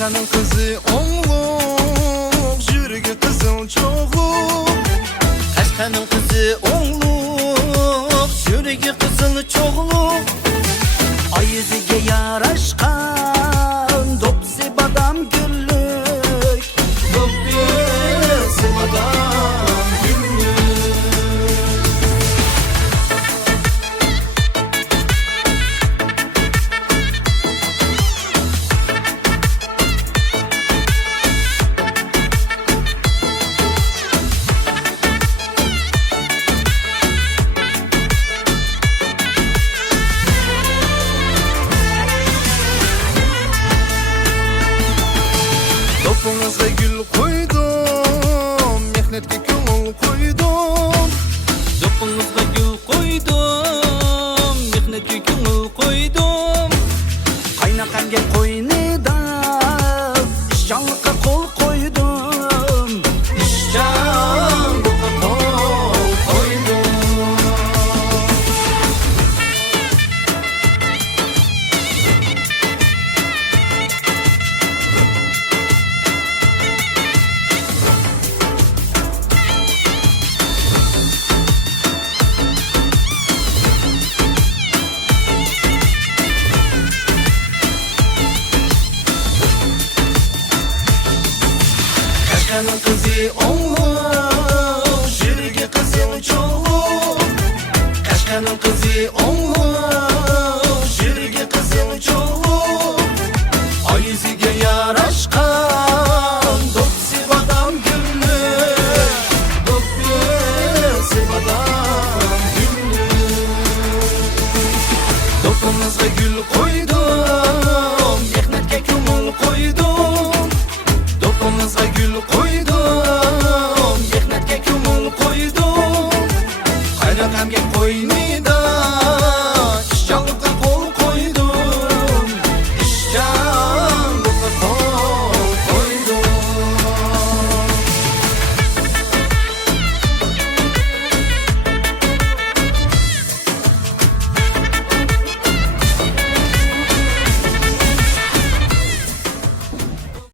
Kaşkanın kızı onluk, jürgü kızıl çoğluk. Kaşkanın kızı onluk, jürgü kızıl çoğluk. Ay yüzüge yaraşkan, dopsi badam güllük. Dopsi badam güllük. Topunuzga gül koydum, mehnetga ko'ngil qo'ydim. Dopunuzga gül koydum, mehnetga ko'ngil qo'ydim. Qaynaqamga qo'ynida ishchanlikqa qo'l qo'ydim. Ishchanlikqa qo'l qo'ydim. Kaşkanın kızı onluk, jürgü kızıl çoğluk. Kaşkanın kızı onluk, jürgü kızıl çoğluk. Ay yüzüge yaraşkan, dopsi badam güllük. Dopsi badam güllük. Topunuzga gül koydum,